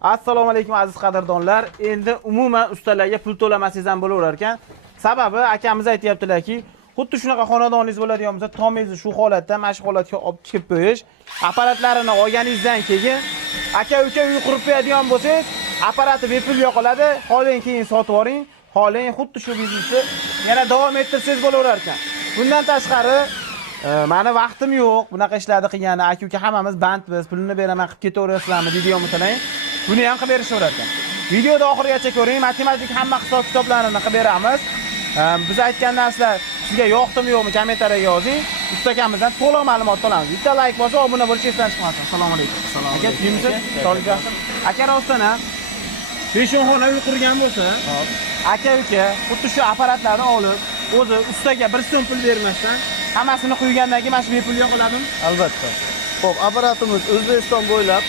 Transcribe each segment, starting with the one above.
Assalomu alaykum aziz qadrdonlar. Endi umuman ustalarga pul to'lamasangiz ham bo'laverar ekan. Sababi akamiz aytayaptilarki, xuddi shunaqa xonadoningiz bo'ladigan bo'lsa, tomingizni shu holatda, mana shu holatga olib chiqib qo'yish, apparatlarini olganingizdan keyin aka-uka uy qurib qo'yadigan bo'lsangiz, apparati bepul yoqiladi, xohlang keyin sotib yuboring, xohlang xuddi shu biznesni yana davom ettirsangiz bo'laverar ekan. Bundan tashqari mani vaqtim yo'q, bunaqa ishlarni qilgani, aka-uka hammamiz bandmiz, pulini beraman qilib ketaverasizlarmi videomi tilang. Buni ham qilib berishaverar ekan. Videoda oxirigacha ko'ring, matematik hamma hisob-kitoblarini qilib beramiz. Biz aytgan narsalar sizga yoqdimi yo'qmi kommentariyaga yozing. Ustakamizdan to'liq ma'lumot olamiz. Bitta like bosa, obuna bo'lish esdan chiqmasin. Assalomu alaykum. Aka, kimsiz? Sog'lik. Aka rostdan ham beshonxona uy qurgan bo'lsa, aka-uka xuddi shu apparatlarni olib, o'zi ustaga bir so'm pul bermasdan hammasini quygandan keyin mana shu bepul yoqiladimi? Albatta. Xo'p, apparatimiz O'zbekiston bo'ylab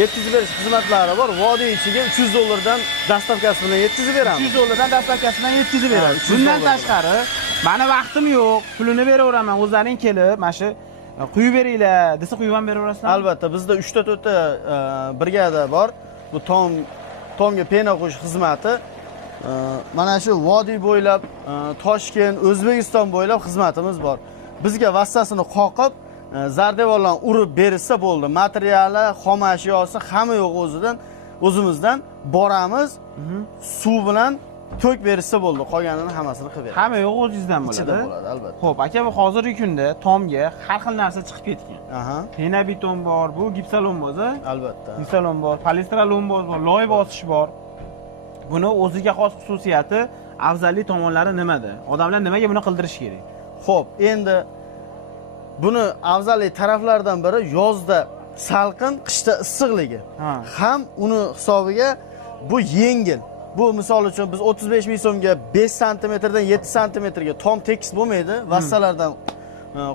yetkazib berish xizmatlari bor. Vodiy ichiga $300 dan dastavkasi bilan yetkazib beramiz. $300 dan dastavkasi bilan yetkazib beramiz. Bundan tashqari, meni vaqtim yo'q, pulini beraveraman, o'zlaring kelib, mana shu quyib beringlar desa quyib ham beraverasizlar. Albatta, bizda 3 ta 4 ta brigada bor. Bu tomga pena qo'yish xizmati mana shu vodiy bo'ylab, Toshkent, O'zbekiston bo'ylab xizmatimiz bor. Bizga vassasini qoqib, zardevorlarni urib bersa bo'ldi. Materiali, xom ashyosi hamma yo'q o'zimizdan boramiz. Suv bilan to'k bersa bo'ldi. Qolganini hammasini qilib beramiz. Hamma yo'q o'zingizdan bo'ladi. Ichida bo'ladi, albatta. Xo'p, aka, bu hozirgi kunda tomga har xil narsa chiqib ketgan. Aha. Pena beton bor, bu gipsalon bo'lsa, albatta. Gipsalon bor, polistrolon bor, loy bosish bor. Buni o'ziga xos xususiyati, afzallik tomonlari nimada? Odamlar nimaga buni qildirish kerak? Xo'p, endi buni afzallik taraflaridan biri yozda salqin, qishda issiqligi. Ham uni hisobiga bu yengil. Bu misol uchun biz 35 ming so'mga 5 sm dan 7 sm ga tom tekis bo'lmaydi. Vassalardan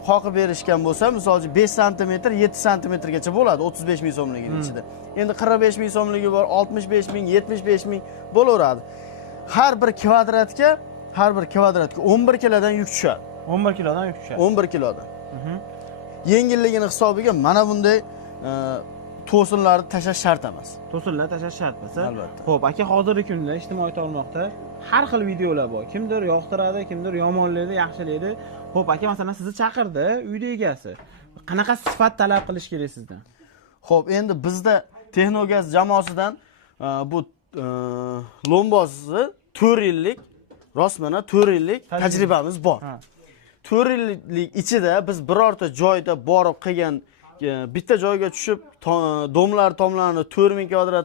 qoqib berishgan bo'lsa, misol uchun 5 sm, 7 sm gacha bo'ladi 35 ming so'mligining ichida. Endi 45 ming so'mligi bor, 65 ming, 75 ming bo'laveradi. Har bir kvadratga 11 kilodan yuk tushadi. 11 kilodan yuk tushadi. 11 kilodan. Yengilligini hisobiga mana bunday to'sinlarni tashlash shart emas. To'sinlar tashlash shart bo'lsa. Albatta. Xo'p, aka, hozirgi kunda ijtimoiy tarmoqda har xil videolar bor. Kimdir yoqtiradi, kimdir yomonlaydi, yaxshilaydi. Xo'p, aka, masalan, sizni chaqirdi, uyda egasi. Qanaqa sifat talab qilish kerak sizdan? Xo'p, endi bizda Texnogaz jamoasidan bu lombozni 4 yillik, rostmana 4 yillik tajribamiz bor. 4 yillik ichida biz birorta joyda borib qilgan, bitta joyga tushib tomlarni 4000 kvadrat